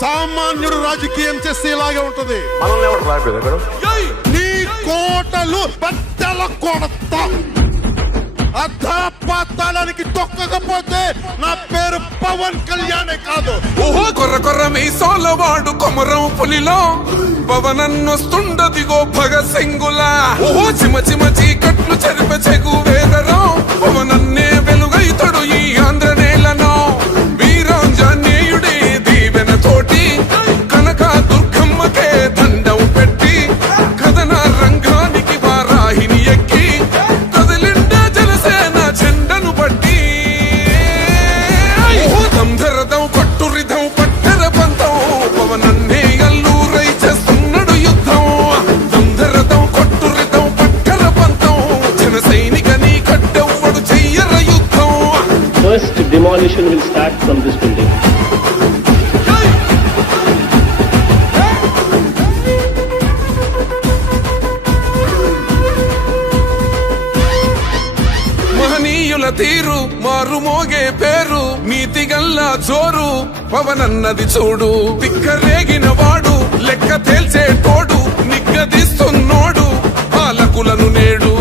సామాన్యుడు రాజకీయం చేస్తే ఇలాగే ఉంటది. మనల్ని ఎవరు రాయలేదు నీ కోటలు బద్దల కొడతా. అధాపాతాళానికి తొక్కకపోతే నా పేరు పవన్ కళ్యాణే కాదు. ఓహో కొర్ర కొర్ర మీ సోలవాడు కొమరం పులిలో పవనన్నొస్తుండదిగో భగత్ సింగులా. ఓహో చిమ చిమ చీకట్లు చెరిప చెగు వేదరం పవనన్నే వెలుగైతడు ఈ ఆంధ్ర నేలను. వీరాంజనేయుడి దీవెన తోటి కనక దుర్గమ్మకే దండం పెట్టి కథన రంగానికి వారాహిని ఎక్కి కదిలిండే జనసేన జెండను బట్టి. దంధరదం కొట్టురిదం పట్టర పంతం పవనన్నే అల్లూరై చేస్తున్నాడు యుద్ధం. దంధరదం కొట్టురిదం పట్టర పంతం జన సైనికని కట్టెవ్వడు చెయ్యర యుద్ధం. First demolition will start from this building. మహనీయుల తీరు మారుమోగే పేరు నీతిగల్లా జోరు పవనన్నది చూడు. తిక్కరేగిన వాడు లెక్క తేల్చేటోడు నిగ్గదీస్తున్నోడు పాలకులను నేడు.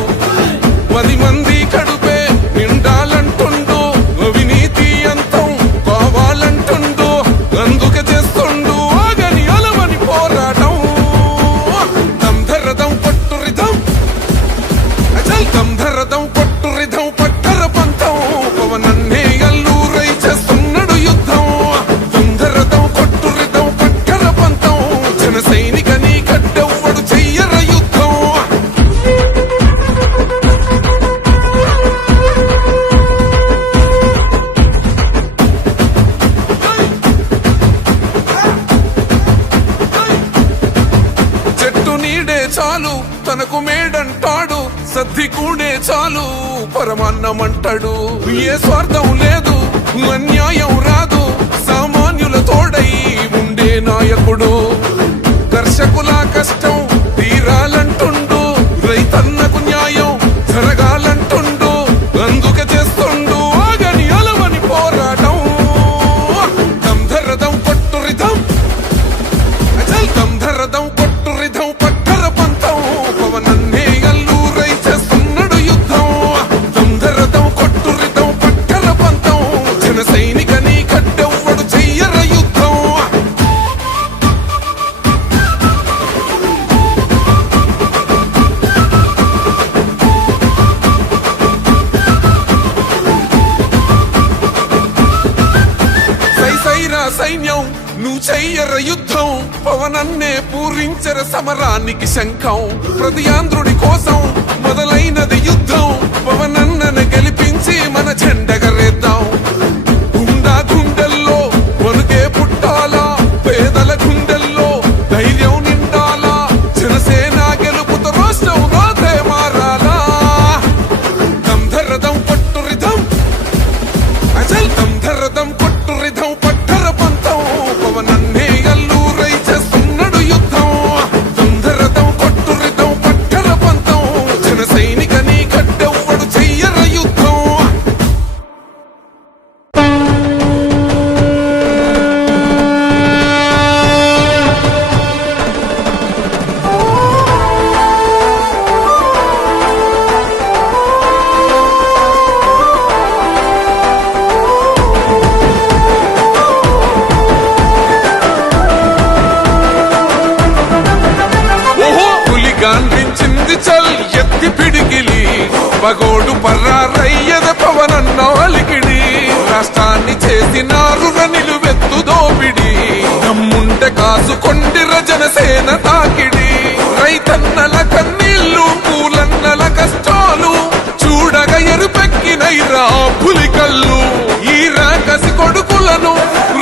10 మంది కడుపే నిండాలంటుండు అవినీతి అంతం కావాలంటుండు. అందుకే చేస్తుండు ఆగని అలవని పోరాటం. దంధరదం కొట్టురిదం అచల్ దంధరదం కొట్టురిదం పట్టర పంతం పవనన్నే అల్లూరై చేస్తున్నాడు యుద్ధం. దంధరదం కొట్టురిదం పట్టర పంతం జన సైనికని కట్టెవ్వడు చెయ్యర యుద్ధం. చెట్టు నీడే చాలు తనకు మేడంటాడు సద్ది కూడే చాలు పరమాన్నమంటాడు. ఏ స్వార్థం లేదు అన్యాయం రాదు సామాన్యుల తోడై ఉండే నాయకుడు. కర్షకుల కష్టం తీరాలంటుండు రైతన్నకు న్యాయం జరగాలంటుండు. అందుకే చేస్తుండు ఆగని అలవని పోరాటం. దంధరదం కొట్టురిదం అచల్ దంధరదం కొట్టురిదం పట్టర పంతం పవనన్నే అల్లూరై చేస్తున్నాడు యుద్ధం. దంధరదం కొట్టురిదం పట్టర పంతం జన సైనికని కట్టెవ్వడు చెయ్యర యుద్ధం. సైసైరా సైన్యం నువ్వు చెయ్యర యుద్ధం పవనన్నే పూరించర సమరానికి శంఖం. ప్రతి ఆంధ్రుడి కోసం మొదలైనది యుద్ధం పవనన్నను గెలిపించి మన జెండగరేద్దాం. గుండా గుండెల్లో వణుకే పుట్టాలా పేదల గుండెల్లో ధైర్యం నిండాలా. జనసేన గెలుపుతో రాష్ట్రం రాతే మారాలా. దంధరదం కొట్టురిదం అచల్ దంధరదం కొట్టురిదం పట్టర పంతం పవనన్నే అల్లూరై చేస్తున్నాడు యుద్ధం. దంధరదం కొట్టురిదం పట్టర పంతం జన సైనికని కట్టెవ్వడు చెయ్యర యుద్ధం. గాంధించింది చల్ ఎత్తి పిడికిలి పగోడు పర్రారయ్యద పవనన్న అలికిడి. రాష్ట్రాన్ని చేసినారు నిలువెత్తు దోపిడి దమ్ముంటే కాసుకొండిర జనసేన తాకిడి. రైతన్నల కన్నీళ్లు పూలన్నల కష్టాలు చూడగ ఎరుపెక్కినైరా పులికల్లు. ఈ రాకసి కొడుకులను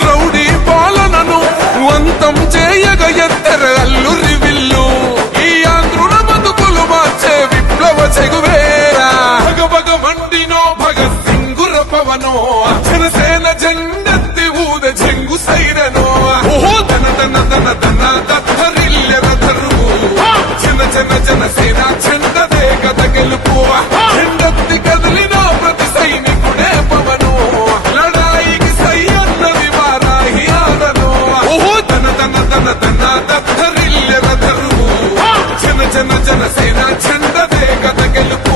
రౌడీ పాలనను అంతం చేయగ ఎత్తర అల్లురి విల్లు. ఈ ఆంధ్రుల బతుకులు మార్చే విప్లవ చెగువేరా భగ భగ మండినో భగత్ సింగుర పవనో జనసేన జెండెత్తి ఊద జంగు సైరనో. ఓహో ధన ధన ధన ధన దత్తరిల్లెర ధరువు జన జన జనసేన జెండదే కథ గెలుపు. జెండెత్తి కదిలిన ప్రతి సైనికుడే పవను లడాయికి సై అన్నది వారాహి ఆదనో. ఓహో జనసేన చెందదే గత గెలుపు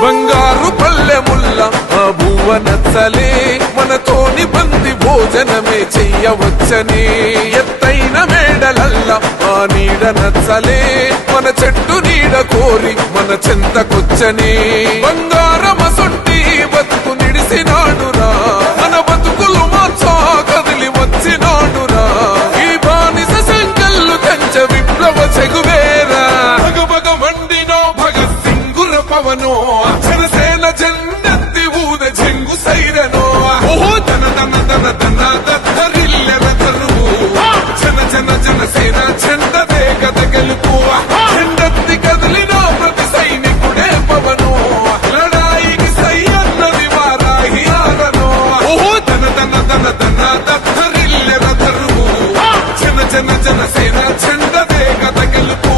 బంగారు పల్లెముల్ల ఆ భూవ నచ్చలే మనతోని బంది భోజనమే చెయ్యవచ్చని ఎత్తైన మేడలల్ల ఆ నీడ నచ్చలే మన చెట్టు నీడ కోరి మన చెంతకొచ్చని బంగారమసొంటి బతుకు నిడిసినాడురా మన బతుకులు మార్చా కదిలి వచ్చినాడురా ఈ బానిస సంకల్లు కంచ విప్లవ చెగువేరా భగభగ మండినో భగత్ సింగుర పవనో జనసేన జెండెత్తి ఊద చెంగు సైరనో ఓహో దన దన దన దన దద్దరిల్లెర తరువు జన జన జనసేన చెండదే గత గెలుపు చెండెత్తి కదిలిన ప్రతి సైనికుడే పవనో లడాయికి సై అన్నది వారాహి ఆరనో ఓహో దన దన దన దన దద్దరిల్లెర తరువు జన జన జనసేన చెండదే గత గెలుపు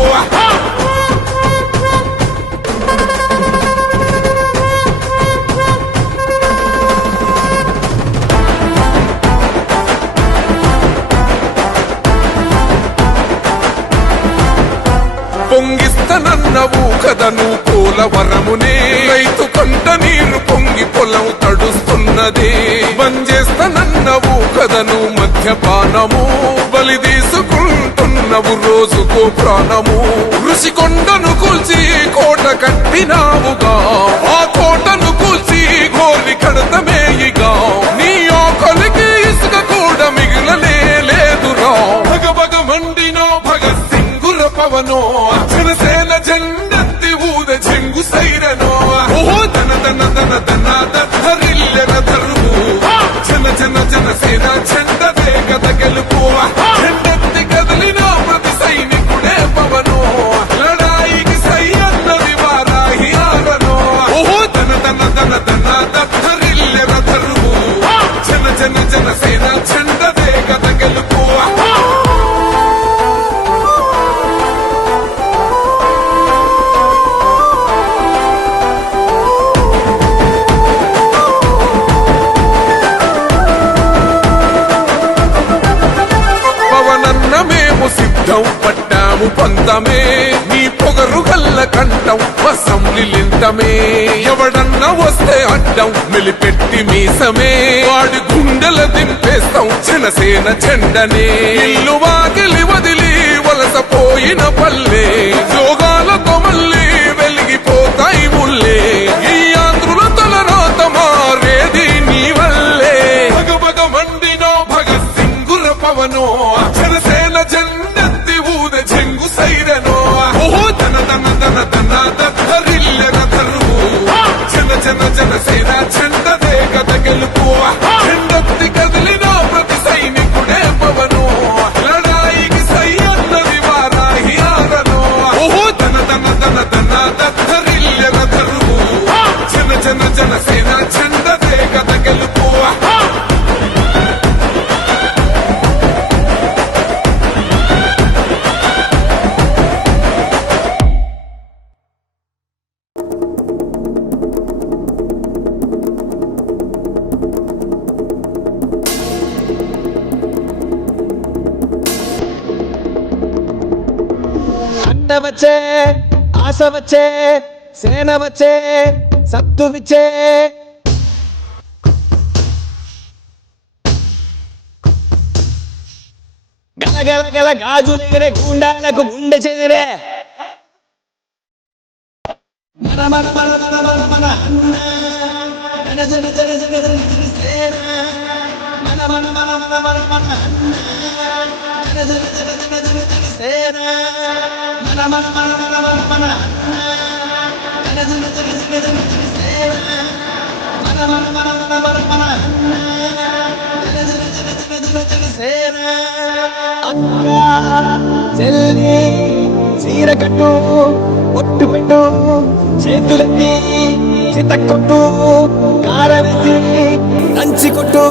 పొంగిస్తనన్నవు కదను పోలవరమునే రైతు కంట నీరు పొంగి పొలం తడుస్తున్నది బంజేస్తనన్నవు కదను మద్యపానము బలి తీసుకుంటున్నవు రోజుకో ప్రాణము ఋషికొండను కూల్చి కోట కట్టినావుగా ఆ కోటను కూల్చి గోలి కడతమేయిగా నీ ఆకలికి ఇసుక కూడా మిగిలనే లేదురా భగభగ మండినో భగత్ సింగుర పవనో జనసేన జెండెత్తి ఊద చెంగు సైరనో ఓహో దన దన దన దన దద్దరిల్లెర తరువు జన జన జనసేన చెండదే గత గెలుపు చెండెత్తి కదిలిన ప్రతి సైనికుడే పవనో లడాయికి సై అన్నది వారాహి ఆరనో ఓహో దన దన దన దన దద్దరిల్లెర తరువు జన జన జనసేన చెండదే గత గెలుపు పవనన్నమేము సిద్ధం పట్టాము పంతమే నీ పొగరు గల్ల కంఠం అసెంబ్లీలింతమే ఎవడన్నా వస్తే అడ్డం మెలిపెట్టి మీసమే వాడి గుండెల దింపేస్తాం జనసేన చెండనే ఇల్లు వాకిలి వదిలి వలసపోయిన పల్లె యోగాలతో మళ్ళీ వెలిగిపోతాయి ముల్లే ఈ ఆంధ్రుల తలరాత మారేది నీ వల్లే భగభగ మండినో భగత్ సింగుర పవనో జనసేన జెండెత్తి ఊద చెంగు సైరనో ఓహో దన దన దన దన దద్దరిల్లెర తరువు జన జన జనసేన చెండదే గత గెలుపు చెండెత్తి కదిలిన ప్రతి సైనికుడే పవనో లడాయికి సై అన్నది వారాహి ఆరనో ఓహో దన దన దన దన దద్దరిల్లెర తరువు జన జన జనసేన చెండదే గత గెలుపు అడ్డ వచ్చే ఆశ వచ్చే సేన వచ్చే సత్తు విచ్చే గల గల గల గాజులెగిరే గుండాలకు గుండె చెదిరే మన మన మన మన మన మన అన్న జన జన జన జన జన సేన మన మన మన మన మన మన అన్న జన జన జన జన జన జన సేన మన మన మన మన మన మన అన్న జన జన జన జన జన జన సేన మన మన మన మన మన మన అన్న జన జన జన జన జన జన సేన అక్క చెల్లి చీర కట్టు ఒట్టు పెట్టు చేతులెత్తి చిత కొట్టు కారవేసి దంచి కొట్టు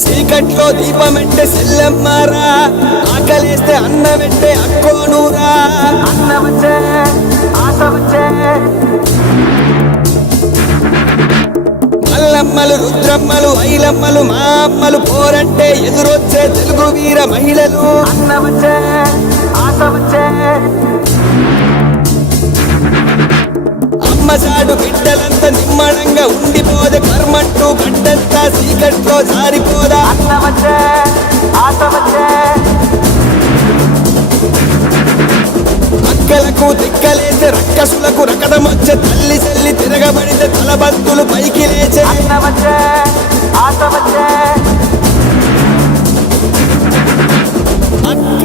చీకట్లో దీపమంటే సెల్లమ్మారా ఆకలేస్తే అన్నమంటే అక్కోనూరా అన్నమచ్చే ఆశ వచ్చే మల్లమ్మలు రుద్రమ్మలు ఐలమ్మలు మా అమ్మలు పోరంటే ఎదురొచ్చే తెలుగు వీర మహిళలు అన్నమచ్చే ఆశ వచ్చే అమ్మసాడు బిడ్డలంతా నిమ్మడంగా ఉండిపోదే కర్మంటూ గడ్డంతా చీకట్లో జారిపోదా అన్నమచ్చే ఆశ వచ్చే అక్కలకు దిక్కలేసే రక్కసులకు రకదమొచ్చే తల్లి చెల్లి తిరగబడితే తలబంతులు పైకి లేచే అన్నమచ్చే ఆశ వచ్చే అక్క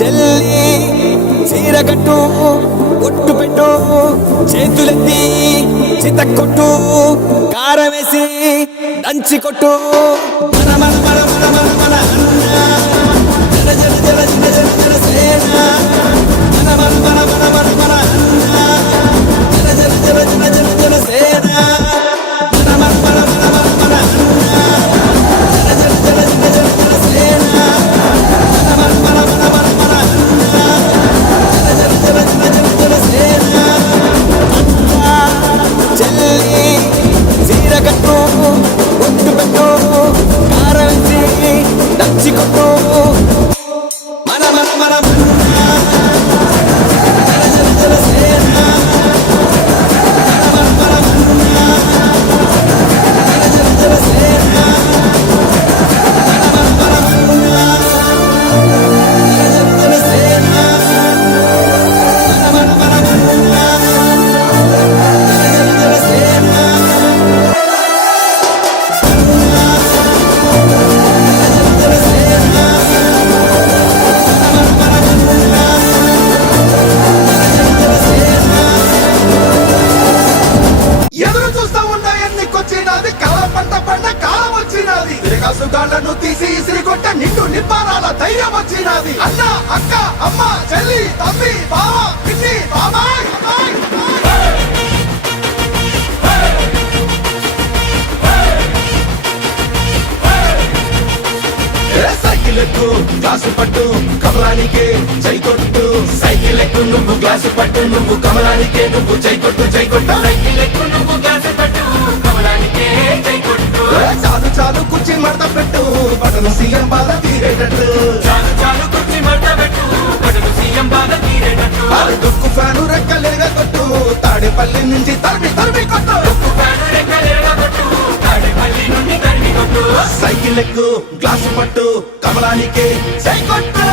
చెల్లి చీరకట్టు ఒట్టు పెట్టు చేతులెత్తి చిత కొట్టు కారం వేసి దంచి కొట్టు మన మన మన మన మన మన అన్న జన జన జన జన జన జన సేన మన మన మన మన మన మన అన్న జన జన జన జన జన జన సేన మన మన మన మన మన మన అన్న జన జన జన జన జన జన సేన మన మన మన మన మన మన అన్న జన జన జన జన జన సేన చెల్లి చీర కట్టు ఒట్టు పెట్టు కారం వేసి దంచి కొట్టు మన మన మన జన జన సేన మన మన మన జన జన సేన మన మన జన జన సేన మన మన ఎదురు చూస్తా ఉన్నా ఎన్నికొచ్చినది కళ పంట పంట కాలం వచ్చినది తిరగాసుగాళ్లను తీసి ఇసిరి కొట్ట నిండు నిప్పారాల ధైర్యం వచ్చినది అన్న అక్క అమ్మ చెల్లి తమ్మి బావ పిన్ని బాబాయ్ సైకిల్ ఎక్కు గ్లాసు పట్టు కమలానికే జై కొట్టు సైకిల్ ఎక్కు నువ్వు గ్లాసు పట్టు నువ్వు కమలానికే నువ్వు జై కొట్టు జై కొట్టు సైకిల్ ఎక్కు నువ్వు గ్లాసు పట్టు కమలానికే జై కొట్టు చాలు చాలు కుర్చీ మడత పెట్టు బటను సీఎం బాధ తీరేటట్టు చాలు చాలు కుర్చీ మడత పెట్టు బటను సీఎం బాధ తీరేటట్టు దుక్కు ఫ్యాను రెక్కలేగా కొట్టు తాడేపల్లి నుంచి తరిమి తరిమి కొట్టు దుక్కు ఫ్యాను రెక్కలేగా కొట్టు తాడేపల్లి నుండి తరిమి కొట్టు సైకిల్ ఎక్కు గ్లాసు పట్టు కమలానికే జై కొట్టు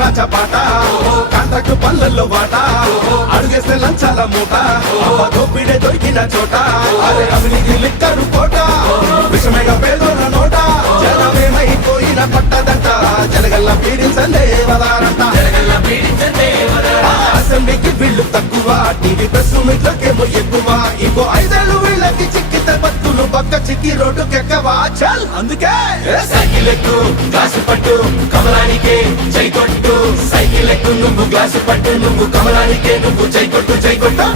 రాజపాట కాంట్రాక్టు పల్లెల్లో వాట అడుగేస్తే లంచాల మూట దోపిడే దొరికిన చోట అరే అవినీతి లిక్కరు కోట విషమేగా పేదోళ్ళ నోట జనమేమైపోయిన పట్టదంట జనగల్ల పీడించందే వదారంట అసెంబ్లీకి వీళ్ళు తక్కువ టీవీ ప్రెస్ మీట్లకేమో ఎక్కువ ఇంకో 5 ఏళ్ళు వీళ్ళకి చిక్కితే బతుకులు పక్క చిక్కి రోడ్డుకెక్కవా చల్ అందుకే సైకిల్ ఎక్కు గ్లాసు పట్టు కమలానికే జై కొట్టు సైకిల్ ఎక్కు నువ్వు గ్లాసు పట్టు నువ్వు కమలానికే నువ్వు జై కొట్టు జై కొట్టు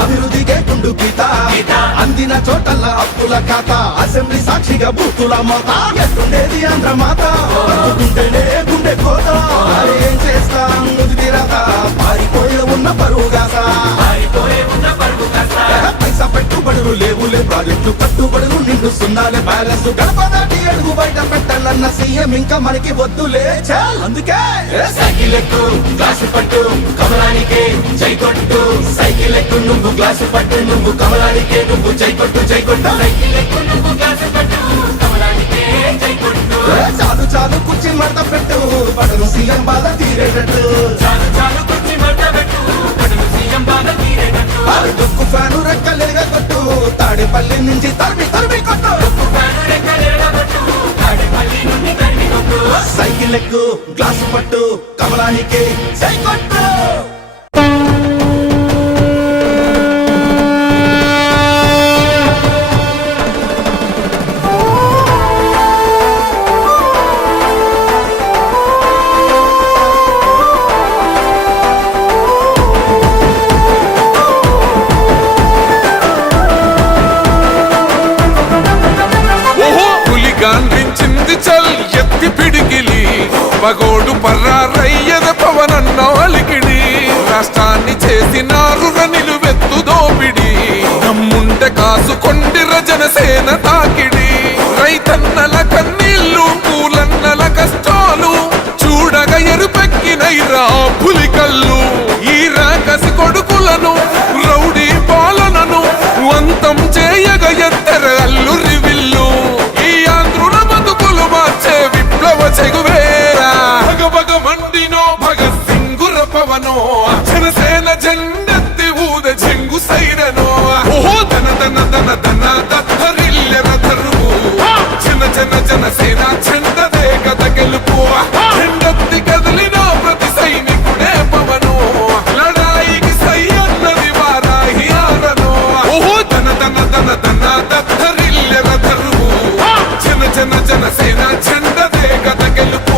అభివృద్ధికే గుండు గీత అందిన చోటల్ల అప్పుల ఖాత అసెంబ్లీ సాక్షిగా బూతుల మోత ఎట్టుండేది ఆంధ్ర మాత గుండెనే గుండె కోత ఏం చేస్తాం నుదిరాత పారిపోయే ఉన్న పరువుగాస పైసా పెట్టుబడులు లేవులే ప్రాజెక్టు కట్టుబడులు నిండు సున్నాలే బ్యాలెన్స్ గడప దాటి అడుగు బయట పెట్టాలన్న సీఎం ఇంకా మనకి వద్దులే చాల్ అందుకే సైకిల్ ఎక్కు గ్లాసు పట్టు కమలానికే జై కొట్టు సైకిల్ ఎక్కు నువ్వు గ్లాసు పట్టు నువ్వు కమలానికే నువ్వు జై కొట్టు జై కొట్టు సైకిల్ ఎక్కు నువ్వు గ్లాసు పట్టు కమలానికే జై కొట్టు చాలు చాలు కుర్చీ మడత పెట్టు పడను సీఎం బాధ తీరేటట్టు చాలు చాలు కుర్చీ మడత పెట్టు పడను సీఎం బాధ తీరేటట్టు దుక్కు ఫ్యాను రెక్కలేగా కొట్టు తాడేపల్లి నుంచి తరిమి తరిమి కొట్టు దుక్కు ఫ్యాను రెక్కలేగా కొట్టు తాడేపల్లి నుండి తరిమి కొట్టు సైకిల్ ఎక్కు గ్లాసు పట్టు కమలానికే జై కొట్టు గాంధించింది చల్ ఎత్తి పిడికిలి పగోడు పర్రారయ్యద పవనన్న అలికిడి రాష్ట్రాన్ని చేసినారు నిలువెత్తు దోపిడి దమ్ముంటే కాసుకొండిర జనసేన తాకిడి రైతన్నల కన్నీళ్లు పూలన్నల కష్టాలు చూడగా ఎరుపెక్కినైరా పులికల్లు ఈ రాకసి కొడుకులను రౌడీ పాలనను అంతం చేయగ ఎత్తెర అల్లు రివిల్లు చెగువేరా భగభగ మండినో భగత్ సింగుర పవనో జనసేన జెండెత్తి ఊద చెంగు సైరనో ఓహో దన దన దన దన దత్తరిల్లెర ధరువు జన జన జనసేన చెండదే కథ గెలుపు జెండెత్తి కదిలిన ప్రతి సైనికుడే పవనో లడాయికి సై అన్నది వారాహి ఆరనో ఓహో దన దన దన దన దత్తరిల్లెర ధరువు జన జన జనసేన చెండదే కథ గెలుపు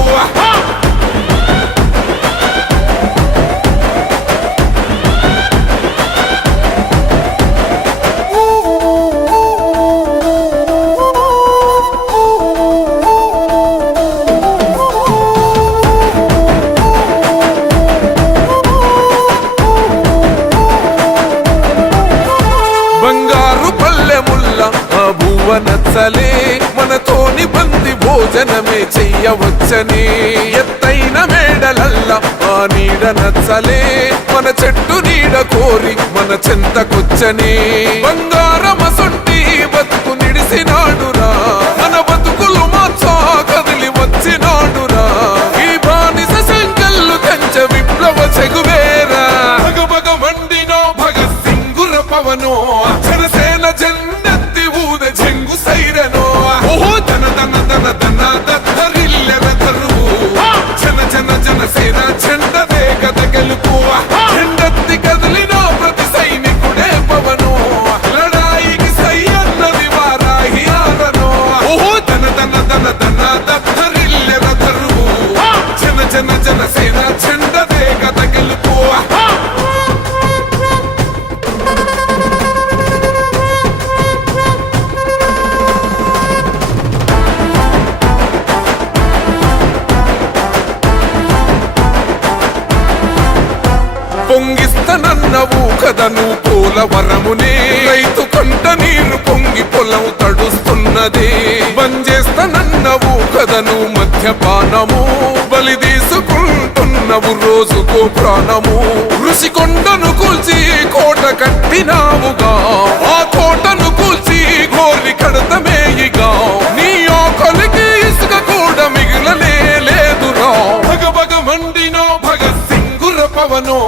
బంగారు పల్లెముల్ల ఆ భువ నచ్చలే మనతోని బంది భోజనమే చెయ్యవచ్చని ఎత్తైన మేడలల్ల ఆ నీడ నచ్చలే మన చెట్టు నీడ కోరి మన చెంతకొచ్చని బంగారమసొంటి బతుకు నిడిసినాడురా మన బతుకులు మార్చా కదిలి వచ్చినాడురా ఈ బానిస సంకల్లు కంచె విప్లవ చెగువేరా భగభగ మండినో భగత్ సింగుర పవనో జనసేన జెండెత్తి ఊద చెంగు సైరనో ఓహో దన దన దన దన దత్తరిల్లెర ధరువు జన జన జనసేన చెండదే కథ గెలుపు జెండెత్తి కదిలిన ప్రతి సైనికుడే పవనో లడాయికి సై అన్నది వారాహి ఆరనో ఓహో దన దన దన దన దత్తరిల్లెర ధరువు జన జన జనసేన చెండదే కథ గెలుపు పొంగిస్తనన్నవు కదను పోలవరమునే రైతు కంట నీరు పొంగి పొలం తడుస్తున్నది బంజేస్తనన్నవు కదను మద్యపానము బలి తీసుకుంటున్నవు రోజుకో ప్రాణము ఋషికొండను కూల్చి కోట కట్టినావుగా ఆ కోటను కూల్చి గోరి కడతమేయిగా నీ ఆకలికి ఇసుక కూడా మిగిలనే లేదురా భగభగ మండినో భగత్ సింగుర పవనో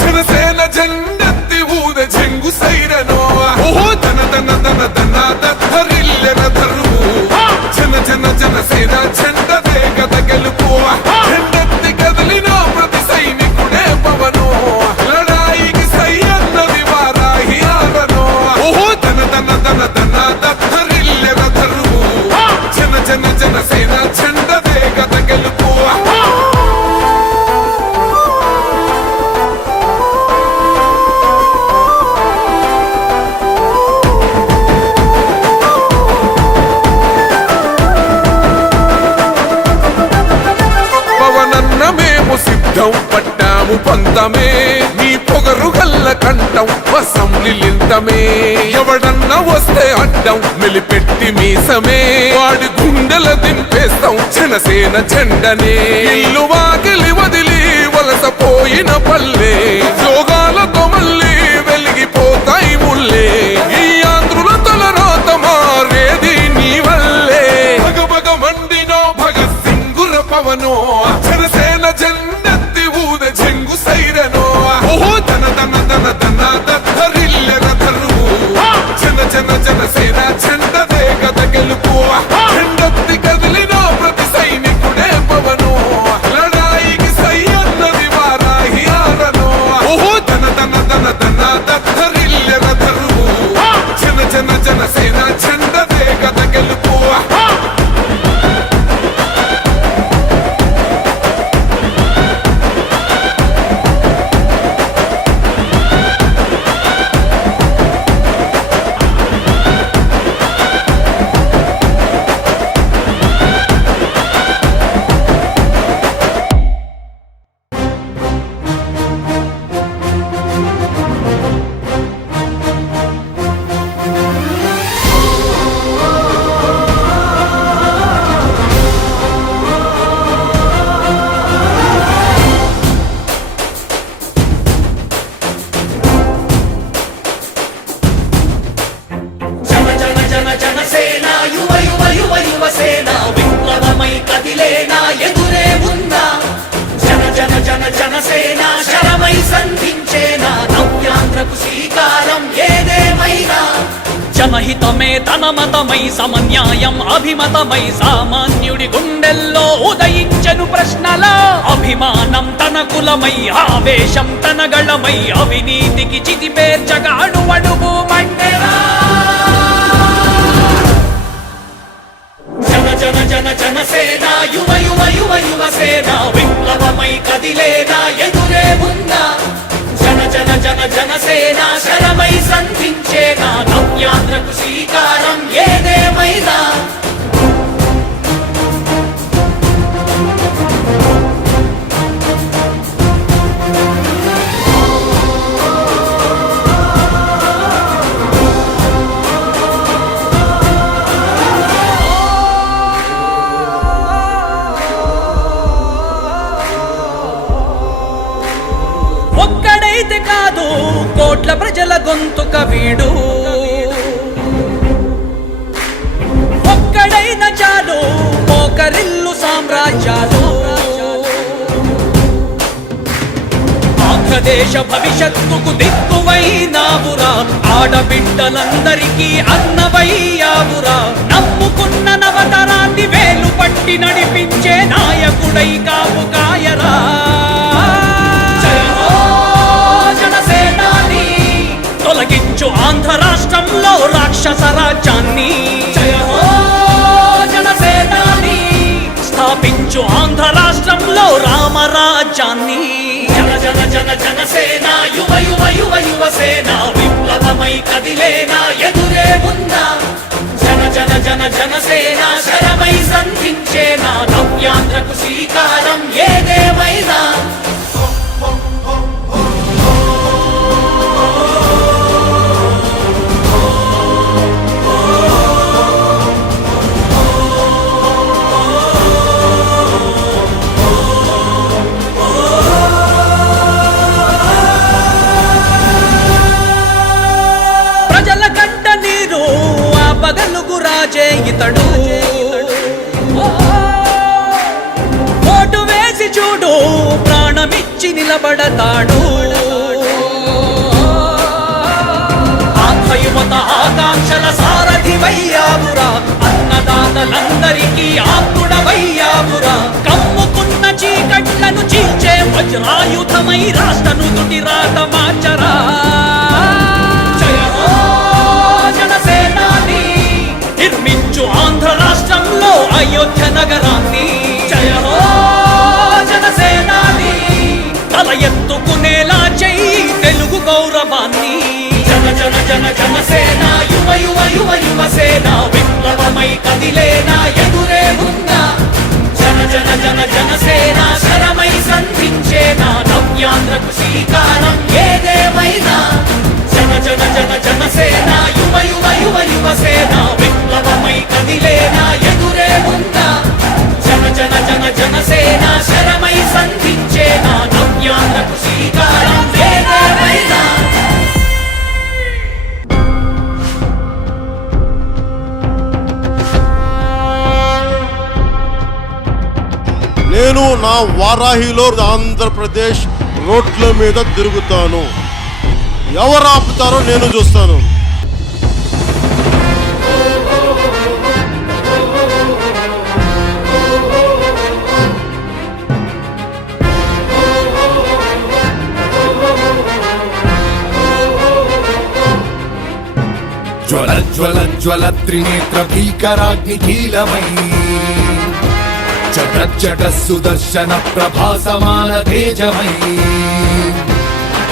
జనసేన జెండెత్తి ఊద చెంగు సైరనో ఓహో దన దన దన దన దత్తరిల్లెర ధరువు జన జన జనసేన చెండదే కథ గెలుపు జెండెత్తి కదిలిన ప్రతి సైనికుడే పవనో లడాయికి సై అన్నది వారాహి ఆరనో ఓహో దన దన దన దన దత్తరిల్లెర ధరువు జన జన జనసేన చెండదే కథ గెలుపు సిద్ధం పట్టాము పంతమే నీ పొగరు గల్ల కంఠం అసెంబ్లీలింతమే ఎవడన్నా వస్తే అడ్డం మెలిపెట్టి మీసమే వాడి గుండెల దింపేస్తాం జనసేన జెండనే ఇల్లు వాకిలి వదిలి వలసపోయిన పల్లె యోగాలతో మళ్ళీ వెలిగిపోతాయి ముల్లే ఈ ఆంధ్రుల తలరాత మారేది నీ వల్లే భగ భగ మండినో భగత్ సింగుర పవనో జనసేన జెండెత్తి ఊద జంగు సైరనో ఓహో ధన ధన ధన ధన దత్తరిల్ల రథరు జన జన జనసేన జెండదే గద గెలుపు జెండెత్తి కదిలిన ప్రతి సైనికుడే పవనో లడాయికి సై అన్నది వారాహి ఆరనో ఓహో ధన ధన ధన ధన దత్తరిల్ల రథరు జన జన జనసేన జెండదే గద గెలుపు జనసేన యువ యువ యువ యువసేన విప్లవమై కదిలేనా ఎదురే ఉందా జన జన జన జనసేన శరమై సంధించేనా నవ్యాంధ్రకు శ్రీకారం ఏదేమైనా జనహితమే తన మతమై సమన్యాయం అభిమతమై సామాన్యుడి గుండెల్లో ఉదయించెను ప్రశ్నల అభిమానం తన కులమై ఆవేశం తన గళమై అవినీతికి చితిపేర్చగా అణువణువు మండెరా జన జన జనసేన యువ యువ యువ యువసేన విప్లవమై కదిలేనా ఎదురే ఉందా జన జన జన జనసేన శరమై సంధించేనా నవ్యాంధ్రకు శ్రీకారం ఏదేమైనా ఒక్కడైతే కాదు కోట్ల ప్రజల గొంతుక వీడు ఒక్కడైన చాలు మోకరిల్లు సామ్రాజ్యాలు ఆంధ్రదేశ భవిష్యత్తుకు దిక్కువైనావురా ఆడబిడ్డలందరికీ అన్నవయ్యావురా నమ్ముకున్న నవతరాన్ని వేలు పట్టి నడిపించే నాయకుడై కాపు కాయరా తొలగించు ఆంధ్ర రాష్ట్రంలో రాక్షస రాజ్యాన్ని జనసేనాని స్థాపించు ఆంధ్ర రాష్ట్రంలో రామరాజ్యాన్ని జన జన జన జనసేన యువ యువ యువ యువసేన విప్లవమై కదిలేనా ఎదురే ఉందా జన జన జన జనసేన శరమై సంధించేనా నవ్యాంధ్రకు శ్రీకారం ఏదేమైనా పగలుగు రాజే ఇతడు ఓటు వేసి చూడు ప్రాణమిచ్చి నిలబడతాడు ఆత్మయుమత ఆకాంక్షల సారథివయ్యావురా అన్నదాతలందరికీ ఆత్ముడవయ్యావురా కమ్ముకున్న చీకట్లను చీల్చే వజ్రాయుధమై రాష్ట్రను తుది రాత మార్చరా నిర్మించు ఆంధ్ర రాష్ట్రంలో అయోధ్య నగరాన్ని జయ హో జనసేనాని తల ఎత్తుకునేలా చెయ్యి తెలుగు గౌరవాన్ని జన జన జన జనసేన యువ యువ యువ యువసేన విప్లవమై కదిలేనా ఎదురే ఉందా జన జన జన జనసేన శరమై సంధించేనా నవ్యాంధ్రకు శ్రీకారం ఏదేమైనా నా వారాహిలో ఆంధ్రప్రదేశ్ రోడ్ల మీద తిరుగుతాను. ఎవరు ఆపుతారో నేను చూస్తాను. జ్వల జ్వల జ్వల త్రినేత్ర భీకరాగ్ని కీలమై చట చట సుదర్శన ప్రభాసమాన తేజమై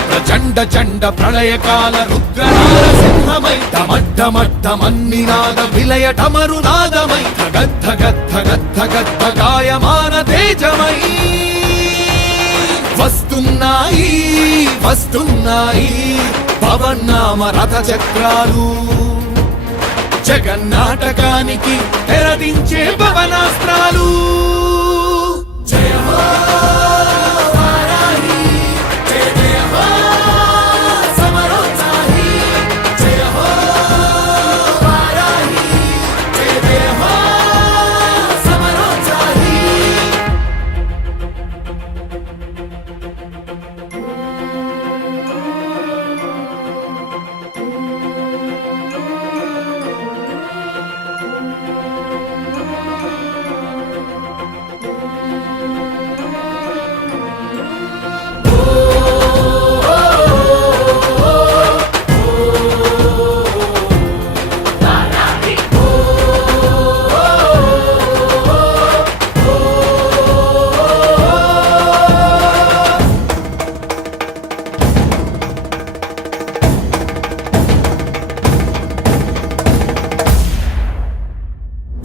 ప్రచండ చండ ప్రళయకాల రుద్రనాద సింహమై డమడ్డమడ్డమన్నినాద విలయ డమరునాదమై గద్ద గద్ద గద్ద గద్ద గాయమాన తేజమై వస్తున్నాయి వస్తున్నాయి పవన్నామ రథ చక్రాలు జగన్నాటకానికి తెరదించే పవనాస్త్రాలు. జయ హో వారాహి, జయ జయ హో సమరోత్సాహి, జయ హో వారాహి, జయ జయ హో సమరోత్సాహి.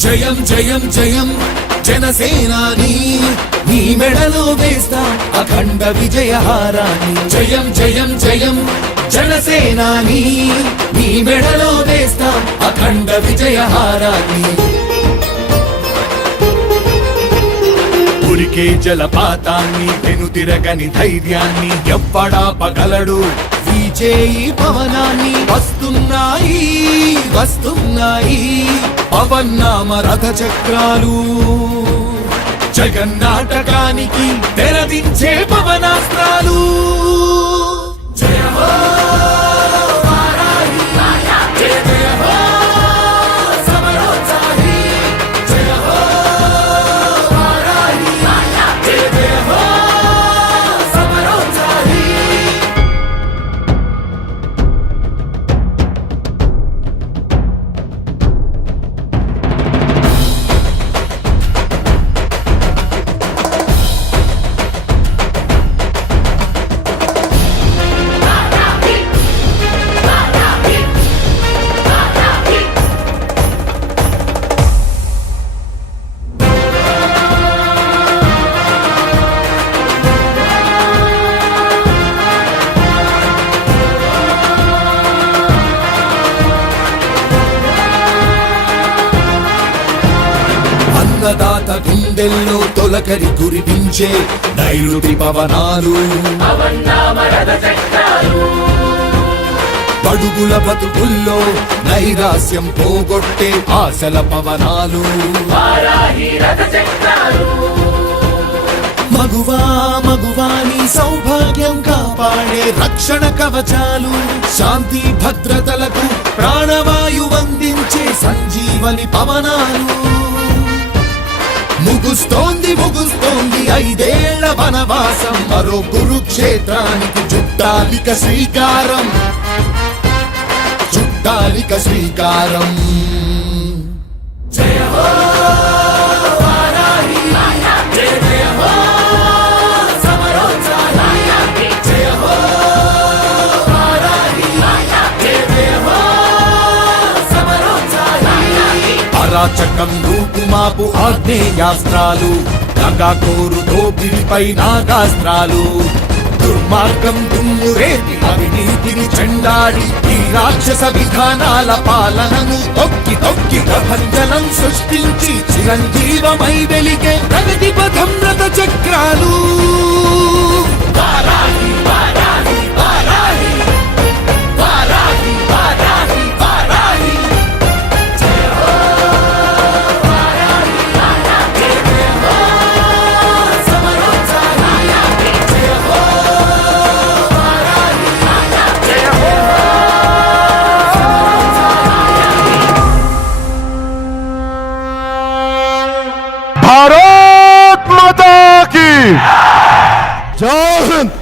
జయం జయం జయం జనసేనాని, నీ మెడలో వేస్తా అఖండ విజయహారాన్ని. జయం జయం జయం జనసేనాని, నీ మెడలో వేస్తా అఖండ విజయహారాన్ని. ఉరికే జలపాతాన్ని వెనుతిరగని ధైర్యాన్ని ఎవ్వడాపగలడు విజయీ పవనాన్ని. వస్తున్నాయి వస్తున్నాయి పవన్నామ రథ చక్రాలు జగన్నాటకానికి తెరదించే పవనాస్త్రాలు. జయ హో వారాహి, జయ జయ హో సమరోత్సాహి, జయ హో వారాహి, జయ జయ హో సమరోత్సాహి. అన్నదాత గుండెల్లో తొలకరి కురిపించే నైరుతి పవనాలు, పడుగుల బతుకుల్లో నైరాస్యం పోగొట్టే ఆశల పవనాలు. మగువా మగువా నీ సౌభాగ్యం కాపాడే రక్షణ కవచాలు, శాంతి భద్రతలకు ప్రాణవాయువందించే సంజీవని పవనాలు. ముగుస్తోంది ముగుస్తోంది 5 ఏళ్ల వనవాసం, మరో కురుక్షేత్రానికి చుట్టాలిక శ్రీకారం, చుట్టాలిక శ్రీకారం. జయ హో వారాహి, జయ జయ హో సమరోత్సాహి, జయ హో వారాహి, జయ జయ హో సమరోత్సాహి. అరాచకం రూపుమాపు ఆగ్నేయాస్త్రాలు, నగాకోరు దోపిడిపై నాగాస్త్రాలు, దుర్మార్గం దుమ్మురేపి అవినీతిని చెండాడి ఈ రాక్షస విధానాల పాలనను తొక్కి తొక్కి ప్రభంజనం సృష్టించి చిరంజీవమై వెలిగే ప్రగతి పథం రథ చక్రాలు. వారాహి వారాహి వారాహి వారాహి వారాహి వారాహి. జయ హో వారాహి, జయ జయ హో సమరోత్సాహి. భారత్ మాతా కీ జై హింద్.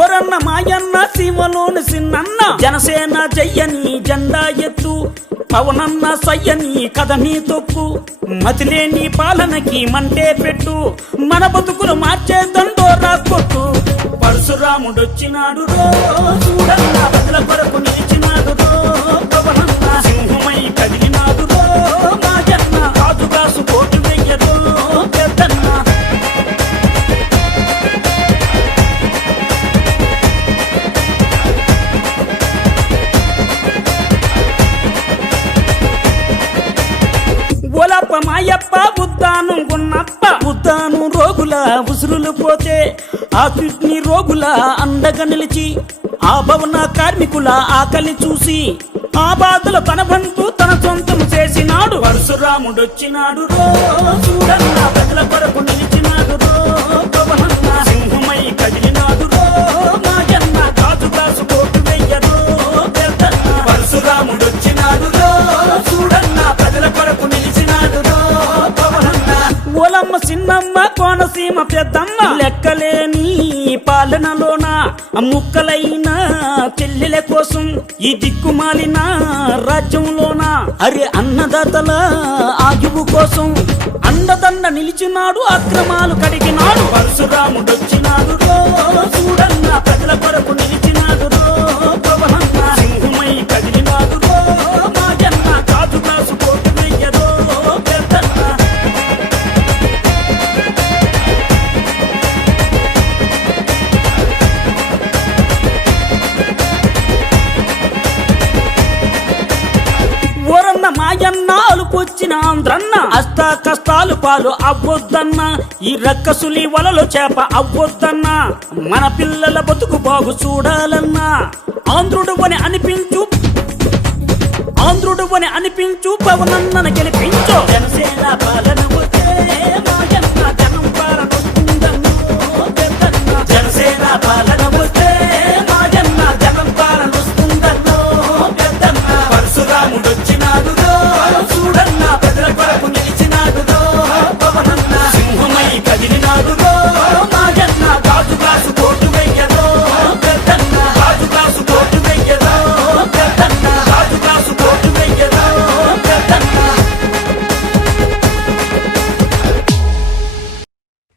ఓరన్న మాయన్న సీమలోని సిన్నన్న జనసేన జయ్యని జెండా ఎత్తు పవనన్న సయ్యని కథని తొక్కు మతిలేని పాలనకి మంటే పెట్టు మన బతుకులు మార్చే దండోరా కొట్టు పరశురాముడొచ్చినాడు రో చూడన్న బదుల కొరకు నిలిచినాడు రో పవనన్న సింహమై కదిలినాడు రో మాజన్న రాజుగాసు కోటు వెయ్యరు పెద్దన్న ఓలప్ప మాయప్ప ఉద్దానం గున్నప్ప ఉద్దానం రోగుల ఉసురులు పోతే ఆ కిడ్నీ రోగుల అండగా నిలిచి ఆ భవన కార్మికుల ఆకలి చూసి ఆ బాధలు తన బంధు తన సొంతం చేసినాడు పరశురాముడొచ్చినాడు రో చూడన్న ప్రజల కొరకు నిలిచినాడు రో పవనన్న సింహమై కదిలినాడు రో మాజన్న కాసు కోటు వెయ్యరు పెద్దన్న పరశురాముడొచ్చినాడు రో చూడన్న ప్రజల కొరకు నిలిచినాడు రో పవనన్న ఓలమ్మ సిన్నమ్మ కోనసీమ పెద్దమ్మ లెక్కలేని పాలనలోన ముక్కలైన చెల్లెల కోసం ఈ దిక్కుమాలిన రాజ్యంలోన అరే అన్నదాతల ఆయువు కోసం అండదండ నిలిచినాడు అక్రమాలు కడిగినాడు పరశురాముడొచ్చినాడు రో చూడన్న ప్రజల కొరకు నిలిచినాడు రో పవనన్న సింహమై కదిలినాడు రో మాజన్న కాసు కోటు వెయ్యరో పెద్దన్న ఓరన్న మాయన్న అలుపొచ్చిన ఆంధ్రన్న అష్ట కష్టాలు పాలు అవ్వొద్దన్న ఈ రక్కసులి వలలో చేప అవ్వొద్దన్న మన పిల్లల బతుకు బాగు చూడాలన్నా ఆంధ్రుడు అని అనిపించు పవనన్నను గెలిపించు జనసేన పాలన వస్తే మాయన్న జనం పాలన వస్తుందన్నో పెద్దన్న జనసేన పాలన వస్తే మాయన్న జనం పాలన వస్తుందన్నో పెద్దన్న పరశురాముడొచ్చినాడు రో చూడన్న ప్రజల కొరకు నిలిచినాడు రో పవనన్న సింహమై కదిలినాడు రో మాజన్న కాసు కోటు వెయ్యరో పెద్దన్న కాసు కోటు వెయ్యరో పెద్దన్న కాసు కోటు వెయ్యరో పెద్దన్న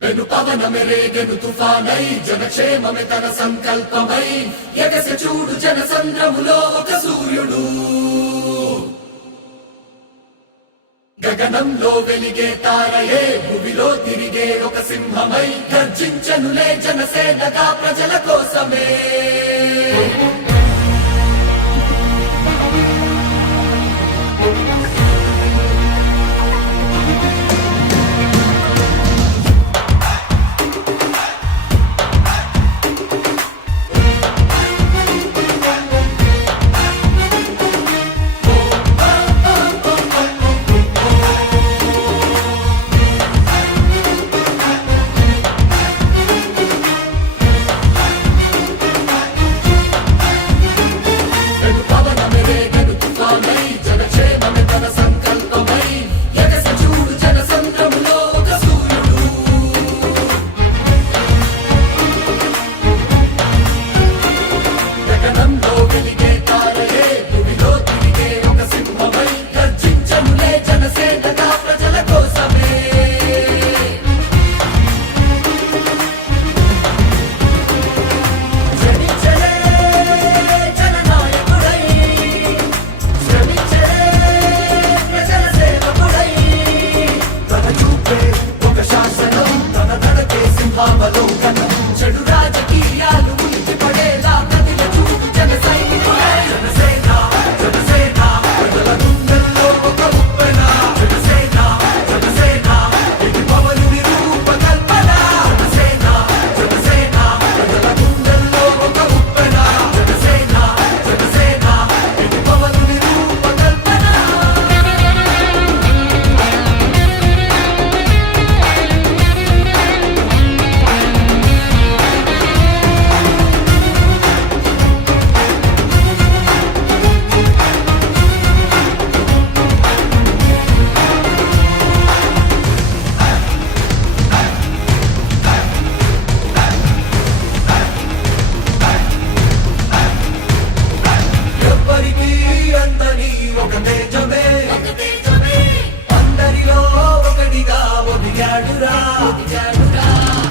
పెను పవనమెరేగెను తుఫానై జనక్షేమమే తన సంకల్పమై ఎగసె చూడు జనసంద్రములో ఒక సూర్యుడు గగనంలో వెలిగే తారయే భూమిలో తిరిగే ఒక సింహమై గర్జించనులే జనసేనగా ప్రజల కోసమే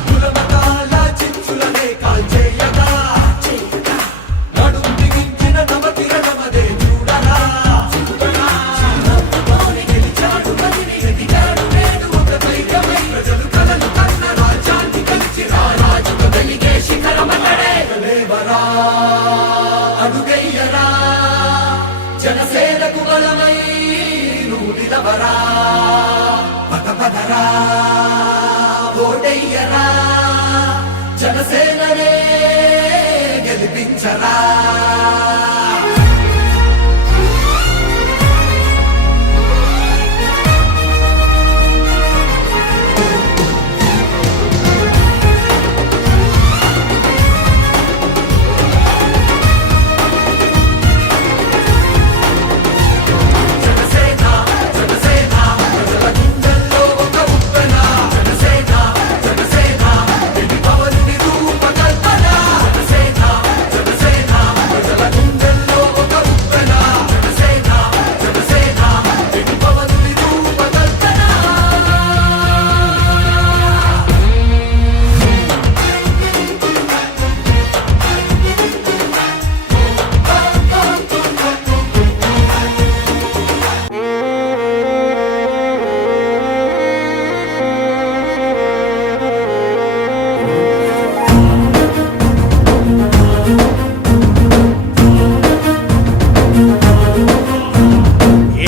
కులమతాల చిచ్చులనే కాల్చేయగా నడుం బిగించిన నవకిరణమదే చూడరా చిన్నప్పులోని గెలిచాడు మదిని ఎదిగాడు నేడు ఒక ధైర్యమై ప్రజలు కలలు కన్న రాజ్యాన్ని కలిసి రారాజుకు వెలిగే శిఖరమతడే లేవరా అడుగయ్యరా జనసేనకు బలమై నువ్వు నిలవరా పదరా ఓటయ్యరా జనసేననే గెలిపించరా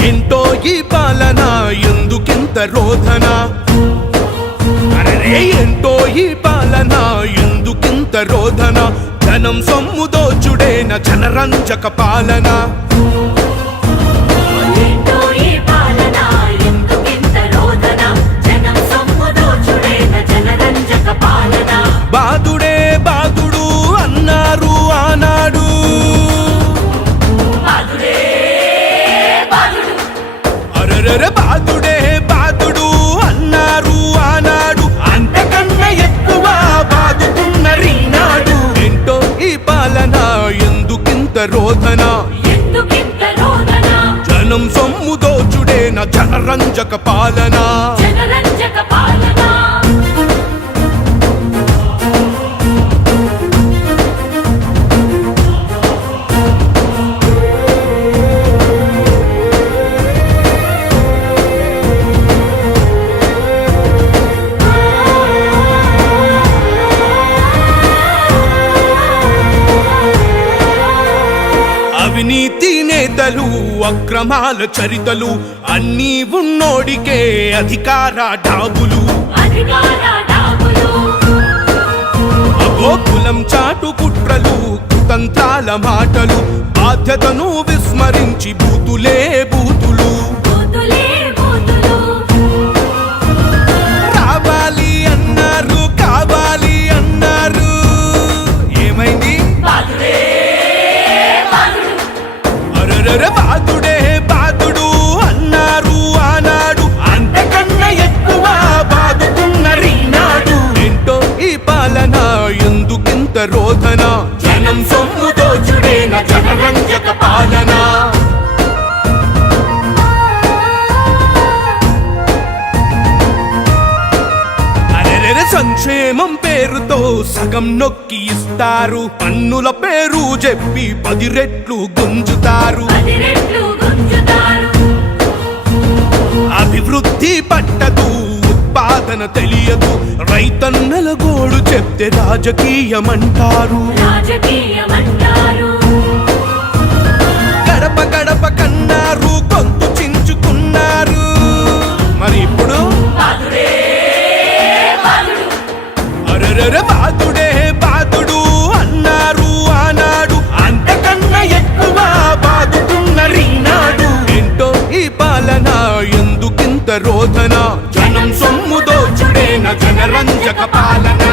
ఏంటో ఈ పాలన ఎందుకింత రోధన అరే ఏంటో ఈ పాలన ఎందుకింత రోధన ధనం సొమ్ము దోచుడేన జనరంజక పాలన ఏంటో ఈ పాలన ఎందుకింత రోదన జనం సొమ్ము దోచుడేన జనరంజక పాలన బాదుడే బాదుడు అన్నారు ఆనాడు బాదుడే బాదుడు అరరర బాదుడే బాదుడు అన్నారు ఆనాడు అంతకన్నా ఎక్కువ బాదుతున్నరీనాడు ఏంటో ఈ పాలన ఎందుకింత రోధన ఎందుకింత రోదన జనం సొమ్ము దోచుడేన జనరంజక పాలన జనరంజక పాలన అవినీతి నేతలు అక్రమాల చరితలు అన్నీ ఉన్నోడికే అధికార డాబులు అధికార డాబులు అగో కులం చాటు కుట్రలు కుతంత్రాల మాటలు బాధ్యతను విస్మరించి బూతులే బూతులు బూతులే బూతులు రావాలి అన్నారు కావాలి అన్నారు ఏమైంది బాదుడే బాదుడు అరరర బాదుడే బాదుడు అన్నారు ఆనాడు అంతకన్నా ఎక్కువ బాదుతున్నరీనాడు ఏంటో ఈ పాలన ఎందుకింత రోధన జనం సొమ్ము దోచుడేన జనరంజక పాలన అరెరెర సంక్షేమం పేరుతో సగం నొక్కి ఇస్తారు పన్నుల పేరు చెప్పి 10 రెట్లు గుంజుతారు 10 రెట్లు గుంజుతారు అభివృద్ధి పట్టదు ఉత్పాదన తెలియదు రైతన్నల గోడు చెప్తే రాజకీయమంటారు రాజకీయమంటారు గడప గడప కన్నారు గొంతు చించుకున్నారు మరి ఇప్పుడు బాదుడే బాదుడు అరరర బాదుడే బాదుడు అన్నారు ఆనాడు అంతకన్నా ఎక్కువ బాదుతున్నరీనాడు ఏంటో ఈ పాలన ఎందుకింత రోధన జనం సొమ్ము దోచుడేన జనరంజక పాలన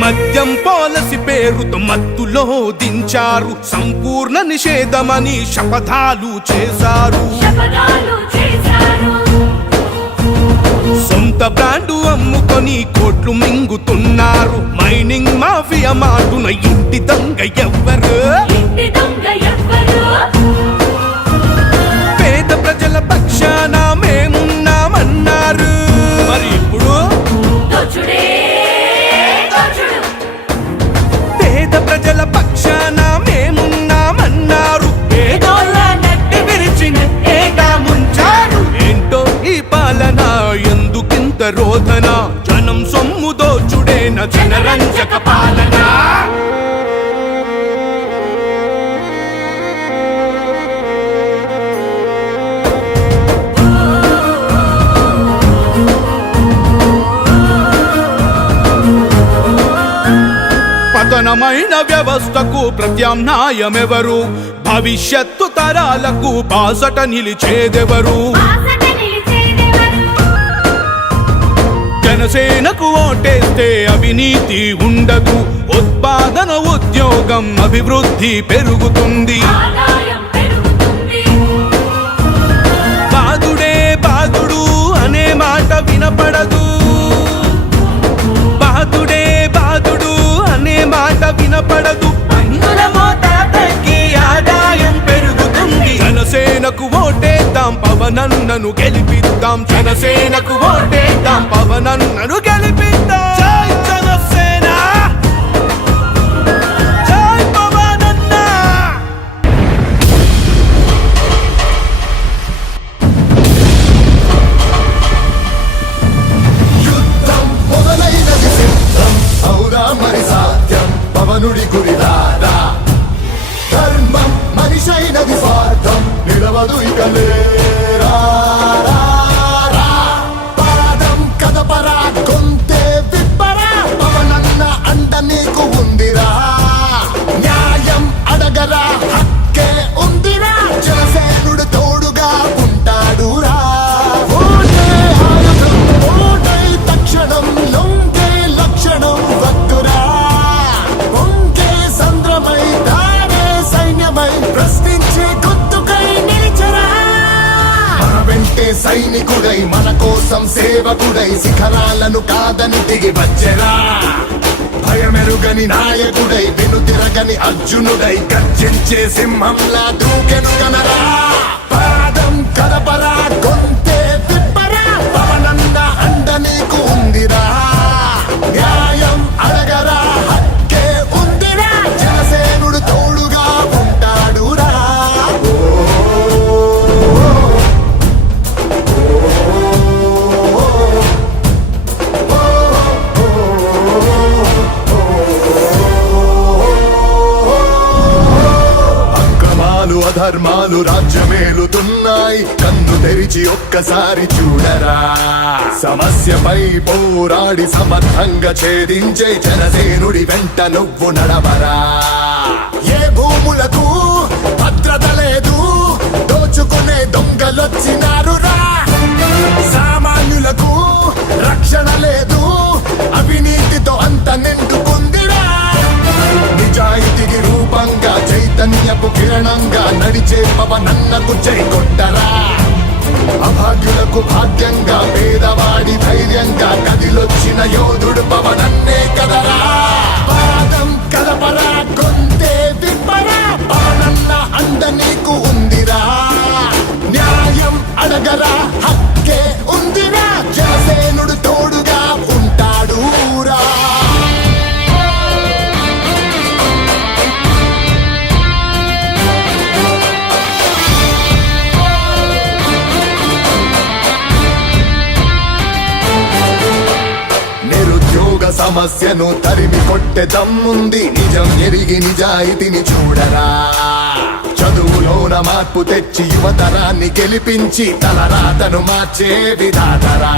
మద్యం పాలసీ పేరుతో మత్తులో దించారు సంపూర్ణ నిషేధమని శపథాలు చేశారు శపథాలు చేశారు సొంత బ్రాండు అమ్ముకొని కోట్లు మింగుతున్నారు. మైనింగ్ మాఫియా మాటున ఇంటి దొంగ ఎవ్వరు? ఇంటి దొంగ ఎవ్వరు? పేద ప్రజల పక్షాన మేమున్నామన్నారు. మరి ఇప్పుడు దోచుడే దోచుడు. పేద ప్రజల పక్షాన మేమున్నామన్నారు. పేదోళ్ళ నట్టి విరిచి నెట్టేగా ముంచారు. ఏంటో ఈ పాలన, ఎందుకింత రోదన? జనం సొమ్ము దోచుడేన జనరంజక పాలన. పతనమైన వ్యవస్థకు ప్రత్యామ్నాయమెవరు? భవిష్యత్తు తరాలకు బాసట నిలిచేదెవరు? బాసట నిలిచేదెవరు? జనసేనకు ఓటేస్తే అవినీతి ఉండదు. ఉత్పాదన, ఉద్యోగం, అభివృద్ధి పెరుగుతుంది. ఆదాయం పెరుగుతుంది. బాదుడే బాదుడు అనే మాట వినపడదు. బాదుడే బాదుడు అనే మాట వినపడదు. పన్నుల మోత తగ్గి ఆదాయం పెరుగుతుంది. జనసేనకు ఓటేద్దాం, పవనన్నను గెలిపిద్దాం. జనసేనకు ఓటేద్దాం, పవనన్నను గెలిపిద్దాం. జై జనసేన, జై పవనన్న. యుద్ధం మొదలైనది సిద్ధం, అవునా మరి సాధ్యం పవనుడి గురిదారా. ధర్మం మనిషైనది స్వార్థం, నిలవదు ఇక లేరా. పాదం కదపరా, గొంతే విప్పరా, పవనన్న అండ నీకు ఉందిరా. న్యాయం అడగరా, హక్కే ఉందిరా, జనసేనుడు తోడుగా ఉంటాడురా. ఓటే ఆయుధం, ఓటై తక్షణం, లొంగే లక్షణం వద్దురా. పొంగే సంద్రమై, తానే సైన్యమై, ప్రశ్నించే గొంతుకై నిలిచరా. మన వెంటే సైనికుడై, మన కోసం సేవకుడై, శిఖరాలను కాదని దిగి వచ్చెరా. భయమెరుగని నాయకుడై, వెనుతిరగని అర్జునుడై, గర్జించే సింహంలా దూకెను కనరా. పాదం కదపరా, గొంతే విప్పరా, పవనన్న అండ నీకు ఉందిరా. న్యాయం అడగరా, హక్కే ఉందిరా, జనసేనుడు తోడుగా ఉంటాడురా. అక్రమాలు అధర్మాలు రాజ్యమేలుతున్నాయి, కన్ను తెరిచి ఒక్కసారి చూడరా. సమస్యపై పోరాడి సమర్థంగా ఛేదించే జనసేనుడి వెంట నువ్వు నడవరా. ఏ భూములకు భద్రత లేదు, దోచుకునే దొంగలొచ్చినారురా. సామాన్యులకు రక్షణ లేదు, అవినీతితో అంత నిండుకుందిరా. నిజాయితీకి రూపంగా, చైతన్యపు కిరణంగా నడిచే పవనన్నకు జై కొట్టరా. అభాగ్యులకు భాగ్యంగా, పేదవాడి ధైర్యంగా కదిలొచ్చిన యోధుడు పవనన్నే కదరా. పాదం కలపరా, గొంతే విప్పరా, పవనన్న అండ నీకు ఉందిరా. న్యాయం అడగరా, హక్కే ఉందిరా, జనసేనుడు తోడుగా ఉంటాడురా. నిరుద్యోగ సమస్యను తరిమి కొట్టే దమ్ముంది, నిజం ఎరిగి నిజాయితీని చూడరా. చదువులోన మార్పు తెచ్చి యువతరాన్ని గెలిపించి తలరాతను మార్చే విధాతరా.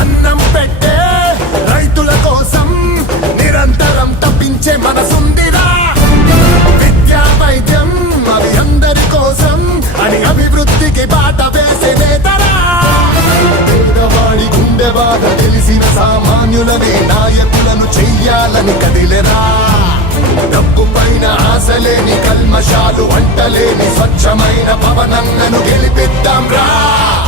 అన్నం పెట్టే రైతుల కోసం నిరంతరం తప్పించే మనసుందిరా. విద్యా వైద్యం అవి అందరి కోసం అని అభివృద్ధికి బాట వేసే నేతరా. పేదవాడి గుండె బాధ తెలిసిన సామాన్యులనే నాయకులను చెయ్యాలని కదిలెరా. డబ్బు పైన ఆశలేని, కల్మషాలు అంటలేని, స్వచ్ఛమైన పవనన్నను గెలిపిద్దాం రా.